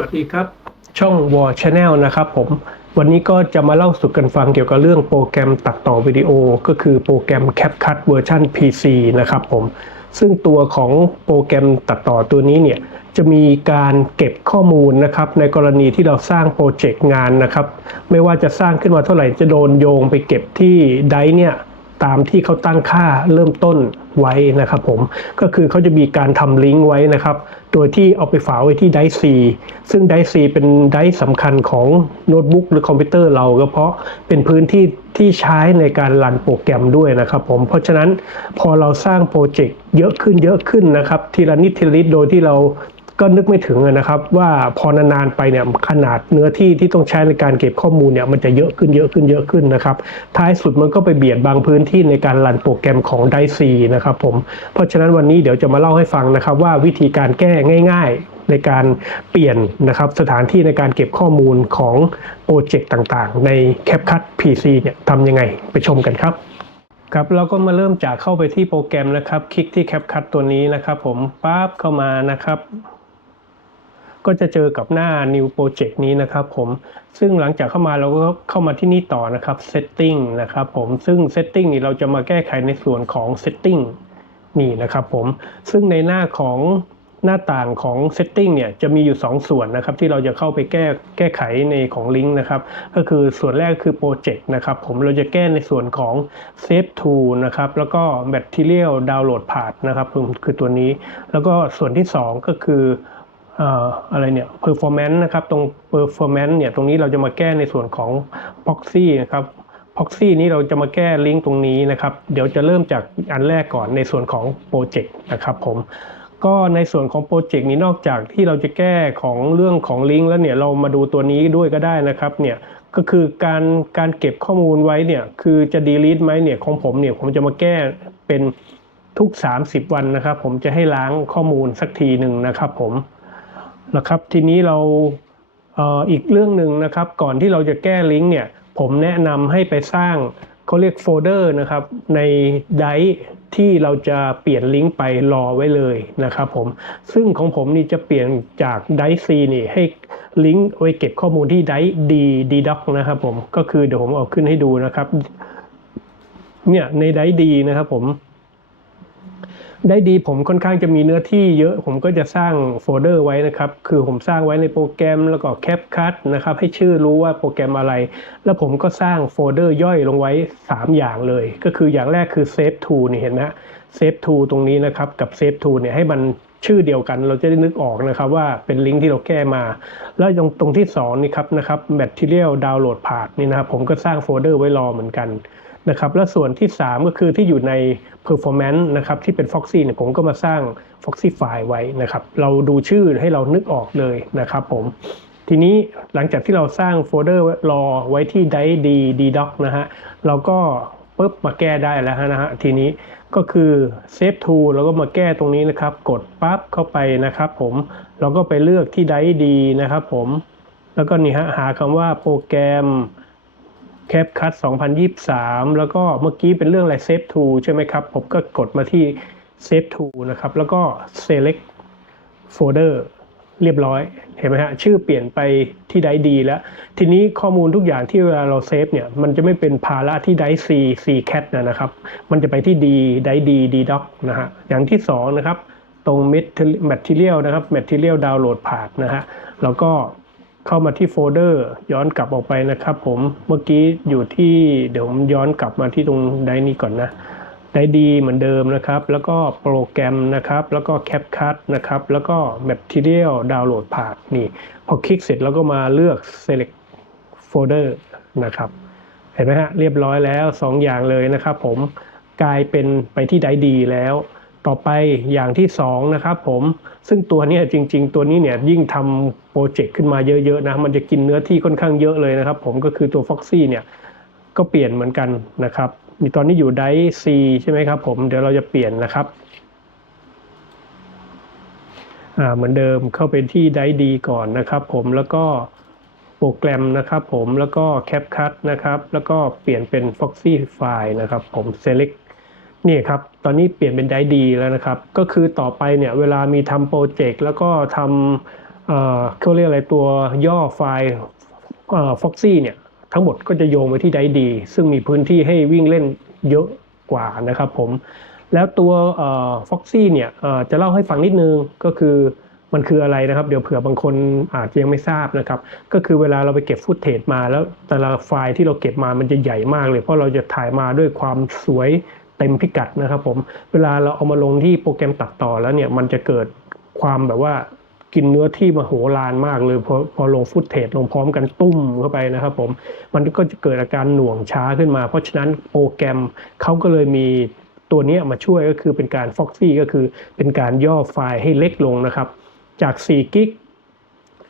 วัสดีครับ ช่อง War Channel นะครับผม วันนี้ก็จะมาเล่าสู่กันฟังเกี่ยวกับเรื่องโปรแกรมตัดต่อวิดีโอ ก็คือโปรแกรม CapCut เวอร์ชัน PC นะครับผม ซึ่งตัวของโปรแกรมตัดต่อตัวนี้เนี่ยจะมีการเก็บข้อมูลนะครับในกรณีที่เราสร้างโปรเจกต์งานนะครับ ไม่ว่าจะสร้างขึ้นมาเท่าไหร่จะโดนโยงไปเก็บที่ไดเนี่ย ตามที่เขาตั้งค่าเริ่มต้นไว้นะครับผมก็คือเขาจะมีการทำลิงก์ไว้นะครับโดยที่เอาไปฝากไว้ที่ไดซี ซึ่งไดซีเป็นไดสำคัญของโน้ตบุ๊กหรือคอมพิวเตอร์เราก็เพราะเป็นพื้นที่ที่ใช้ในการรันโปรแกรมด้วยนะครับผมเพราะฉะนั้นพอเราสร้างโปรเจกต์เยอะขึ้นเยอะขึ้นนะครับทีละนิดทีละนิดโดยที่เรา ก็นึกไม่ถึงนะครับ ว่าพอนานๆไปเนี่ยขนาดเนื้อที่ที่ต้องใช้ในการเก็บข้อมูลเนี่ยมันจะเยอะขึ้นเยอะขึ้นเยอะขึ้นนะครับท้ายสุดมันก็ไปเบียดบางพื้นที่ในการรันโปรแกรมของไดซีนะครับผมเพราะฉะนั้นวันนี้เดี๋ยวจะมาเล่าให้ฟังนะครับว่าวิธีการแก้ง่ายๆในการเปลี่ยนนะครับสถานที่ในการเก็บข้อมูลของโปรเจกต์ต่างๆ ใน CapCut PC เนี่ยทำยังไงไปชมกันครับครับเราก็มาเริ่มจากเข้าไปที่โปรแกรมนะครับ คลิกที่ CapCut ตัวนี้นะครับ ผมปั๊บเข้ามานะครับ ก็จะเจอกับหน้า New Project นี้นะครับผมซึ่งหลังจากเข้ามาเราก็เข้ามาที่นี่ต่อนะครับ Setting นะครับผมซึ่ง Setting นี่เราจะมาแก้ไขในส่วนของ Setting นี่นะครับผมซึ่งในหน้าของหน้าต่างของ Setting เนี่ยจะมีอยู่ 2 ส่วนนะครับที่เราจะเข้าไปแก้แก้ไขในของลิงก์นะครับก็คือส่วนแรกคือ Project นะครับผมเราจะแก้ในส่วนของ Save to นะครับแล้วก็ Material Download Path นะครับคือตัวนี้ แล้วก็ส่วนที่ 2 ก็คือ อะไรเนี่ย performance นะครับ ตรง performance เนี่ย ตรงนี้เราจะมาแก้ในส่วนของ proxy นะครับ proxy นี้เราจะมาแก้ลิงก์ตรงนี้นะครับ เดี๋ยวจะเริ่มจากอันแรกก่อนในส่วนของ project นะครับผม ก็ในส่วนของโปรเจกต์นี้นอกจากที่เราจะแก้ของเรื่องของลิงก์แล้วเนี่ย เรามาดูตัวนี้ด้วยก็ได้นะครับ เนี่ยก็คือการการเก็บข้อมูลไว้เนี่ย คือจะ delete ไหมเนี่ยของผมเนี่ย ผมจะมาแก้เป็นทุก 30 วันนะครับ ผมจะให้ล้างข้อมูลสักทีหนึ่งนะครับผม นะครับ ทีนี้เราเอ,อ,อีกเรื่องหนึ่งนะครับ ก่อนที่เราจะแก้ลิงก์เนี่ยผมแนะนำให้ไปสร้างเขาเรียกโฟลเดอร์นะครับ ในไดที่เราจะเปลี่ยนลิงก์ไปรอไว้เลยนะครับผมซึ่งของผมนี่จะเปลี่ยนจากไดซีนี่ให้ลิงก์ไว้เก็บข้อมูลที่ไดดีดีด็อกนะครับผมก็คือเดี๋ยวผมเอาขึ้นให้ดูนะครับเนี่ยในไดดีนะครับผม ได้ดีผมค่อนข้างจะมีเนื้อที่เยอะ ผมก็จะสร้างโฟลเดอร์ไว้นะครับ คือผมสร้างไว้ในโปรแกรมแล้วก็แคปคัตนะครับ ให้ชื่อรู้ว่าโปรแกรมอะไร แล้วผมก็สร้างโฟลเดอร์ย่อยลงไว้ 3 อย่างเลย ก็คืออย่างแรกคือ Save to นี่เห็นไหมฮะ Save to ตรงนี้นะครับ กับ Save to เนี่ยให้มันชื่อเดียวกันเราจะได้นึกออกนะครับว่าเป็นลิงก์ที่เราแก้มา แล้วตรงตรงที่2นี่ครับนะครับ Material Download Path นี่นะครับผมก็สร้างโฟลเดอร์ไว้รอเหมือนกัน นะครับและส่วนที่ 3 ก็คือที่อยู่ใน performance นะครับที่เป็น Foxy เนี่ยผมก็มาสร้าง Foxy file ไว้นะครับ เราดูชื่อให้เรานึกออกเลยนะครับผมทีนี้หลังจากที่เราสร้างโฟลเดอร์รอไว้ที่ d i d d doc นะฮะเราก็ปุ๊บมาแก้ได้แล้วนะฮะทีนี้ก็คือ save to แล้วก็มาแก้ตรงนี้นะครับ กดปั๊บเข้าไปนะครับผมเราก็ไปเลือกที่ d i d นะครับผมแล้วก็นี่ฮะหาคำว่าโปรแกรม แคปคัต2023 แล้วก็เมื่อกี้เป็นเรื่องอะไร Save to ใช่ไหมครับ ผมก็กดมาที่ Save to นะครับ แล้วก็ Select Folder เรียบร้อย เห็นไหมฮะ ชื่อเปลี่ยนไปที่ไดดีแล้ว ทีนี้ข้อมูลทุกอย่างที่เวลาเราเซฟเนี่ย มันจะไม่เป็นภาระที่ไดซีซีแคทนะครับ มันจะไปที่ดีไดดีดีด็อกนะฮะ อย่างที่สองนะครับ ตรง Material นะครับ Material Download Path นะฮะ แล้วก็ เข้ามาที่โฟลเดอร์ย้อนกลับออกไปนะครับผมเมื่อกี้อยู่ที่เดี๋ยวผมย้อนกลับมาที่ตรงไดนี้ก่อนนะไดดีเหมือนเดิมนะครับ แล้วก็โปรแกรมนะครับ แล้วก็แคปคัตนะครับ แล้วก็ Material Download Path นี่พอคลิกเสร็จแล้วก็มาเลือก Select Folder นะครับ เห็นไหมฮะเรียบร้อยแล้ว 2 อย่างเลยนะครับผมกลายเป็นไปที่ไดดีแล้ว ต่อไปอย่างที่2นะครับผมซึ่งตัวนี้จริง ๆ ตัวนี้เนี่ยยิ่งทำโปรเจกต์ขึ้นมาเยอะๆนะมันจะกินเนื้อที่ค่อนข้างเยอะเลยนะครับผมก็คือตัว Foxy เนี่ยก็เปลี่ยนเหมือนกันนะครับมีตอนนี้อยู่ไดซีใช่ไหมครับผมเดี๋ยวเราจะเปลี่ยนนะครับอ่าเหมือนเดิมเข้าไปที่ไดดีก่อนนะครับผมแล้วก็โปรแกรมนะครับผมแล้วก็ CapCut นะครับแล้วก็เปลี่ยนเป็น Foxy File นะครับผม Select นี่ครับ ตอนนี้เปลี่ยนเป็นไดดีแล้วนะครับ ก็คือต่อไปเนี่ยเวลามีทำโปรเจกต์แล้วก็ทำเอ่อเขาเรียกอะไรตัวย่อไฟล์เอ่อ Foxy เนี่ยทั้งหมดก็จะโยงไปที่ไดดี ซึ่งมีพื้นที่ให้วิ่งเล่นเยอะกว่านะครับผม แล้วตัวเอ่อ Foxy เนี่ยจะเล่าให้ฟังนิดนึงก็คือมันคืออะไรนะครับ เดี๋ยวเผื่อบางคนอาจจะยังไม่ทราบนะครับ ก็คือเวลาเราไปเก็บฟุตเทจมาแล้วแต่ละไฟล์ที่เราเก็บมามันจะใหญ่มากเลย เพราะเราจะถ่ายมาด้วยความสวย เต็มพิกัดนะครับผมเวลาเราเอามาลงที่โปรแกรมตัดต่อแล้วเนี่ยมันจะเกิดความแบบว่ากินเนื้อที่มโหฬารมากเลยพอพอลงฟุตเทจลงพร้อมกันตุ้มเข้าไปนะครับผมมันก็จะเกิดอาการหน่วงช้าขึ้นมา เพราะฉะนั้นโปรแกรมเขาก็เลยมีตัวเนี้ยมาช่วยก็คือเป็นการ Foxy ก็คือเป็นการย่อไฟล์ให้เล็กลงนะครับ จาก 4 กิก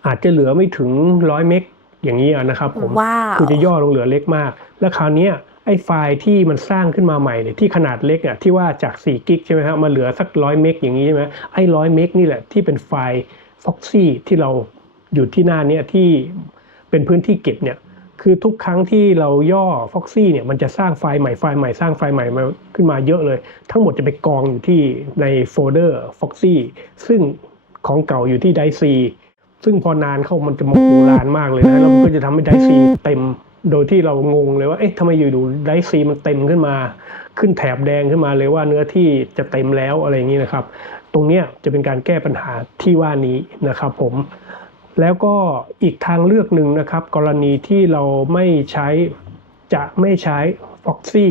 อาจจะเหลือไม่ถึง 100 เมกอย่างนี้นะครับผมว้าวคือจะย่อลงเหลือเล็กมาก แล้วคราวเนี้ย ไอ้ไฟล์ที่มันสร้างขึ้นมาใหม่เนี่ยที่ขนาดเล็กอะที่ว่าจาก4กิกใช่ไหมฮะมาเหลือสัก100เมกอย่างนี้ใช่ไหมไอ้100เมกนี่แหละที่เป็นไฟล์ Foxy ที่เราอยู่ที่หน้านี้ที่เป็นพื้นที่เก็บเนี่ยคือทุกครั้งที่เราย่อ Foxy เนี่ยมันจะสร้างไฟล์ใหม่ไฟล์ใหม่สร้างไฟล์ใหม่มาขึ้นมาเยอะเลย ทั้งหมดจะไปกองอยู่ที่ในโฟลเดอร์ Foxy ซึ่งของเก่าอยู่ที่ไดซีซึ่งพอนานเข้ามันจะโมโหลานมากเลยนะแล้วมันก็จะทำให้ไดซีเต็ม โดยที่เรางงเลยว่า เอ๊ะทำไมอยู่ดูไดซีมันเต็มขึ้นมา ขึ้นแถบแดงขึ้นมาเลยว่าเนื้อที่จะเต็มแล้วอะไรอย่างนี้นะครับ ตรงเนี้ยจะเป็นการแก้ปัญหาที่ว่านี้นะครับผม แล้วก็อีกทางเลือกหนึ่งนะครับ กรณีที่เราไม่ใช้จะไม่ใช้ Foxy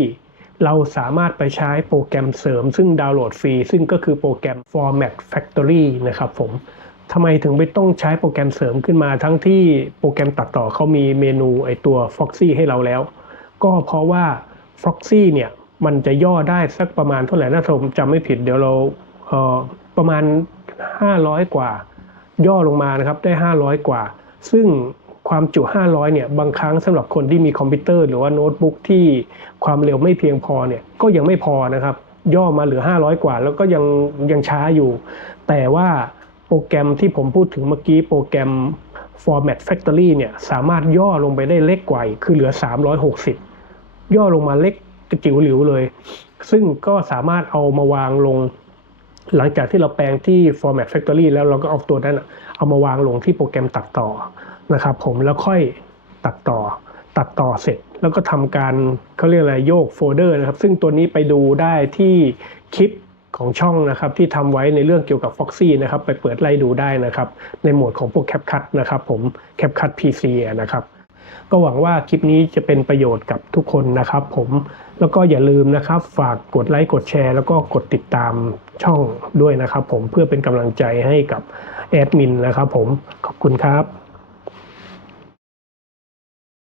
เราสามารถไปใช้โปรแกรมเสริม ซึ่งดาวน์โหลดฟรี ซึ่งก็คือโปรแกรม Format Factory นะครับผม ทำไมถึงไม่ต้องใช้โปรแกรมเสริมขึ้นมาทั้งที่โปรแกรมตัดต่อเขามีเมนูไอตัว Foxy ให้เราแล้ว ก็เพราะว่า Foxy เนี่ย มันจะย่อได้สักประมาณเท่าไหร่นะถ้าผมจำไม่ผิดเดี๋ยวเราเอ่อประมาณ 500 กว่า ย่อลงมานะครับได้ 500 กว่า ซึ่งความจุ 500 เนี่ย บางครั้งสำหรับคนที่มีคอมพิวเตอร์หรือว่าโน้ตบุ๊กที่ความเร็วไม่เพียงพอเนี่ย ก็ยังไม่พอนะครับ ย่อมาเหลือ 500 กว่า แล้วก็ยังยังช้าอยู่ แต่ว่า โปรแกรมที่ผมพูดถึงเมื่อกี้โปรแกรม Format Factory เนี่ยสามารถย่อลงไปได้เล็กกว่าคือเหลือ 360 ย่อลงมาเล็กกระจิ๋วหลิวเลย ซึ่งก็สามารถเอามาวางลง หลังจากที่เราแปลงที่ Format Factory แล้วเราก็เอาตัวนั้นอะเอามาวางลงที่โปรแกรมตัดต่อนะครับผมแล้วค่อยตัดต่อ ตัดต่อเสร็จ แล้วก็ทำการเขาเรียกอะไรโยกโฟลเดอร์นะครับ ซึ่งตัวนี้ไปดูได้ที่คลิป ของช่องนะครับที่ทำไว้ในเรื่องเกี่ยวกับ Foxy นะครับไปเปิดไล่ดูได้นะครับ ในโหมดของพวก CapCut นะครับผม CapCut PC นะครับก็หวังว่าคลิปนี้จะเป็นประโยชน์กับทุกคนนะครับผมแล้วก็อย่าลืมนะครับ ฝากกดไลค์กดแชร์ แล้วก็กดติดตามช่องด้วยนะครับผมเพื่อเป็นกำลังใจให้กับแอดมินนะครับผมขอบคุณครับ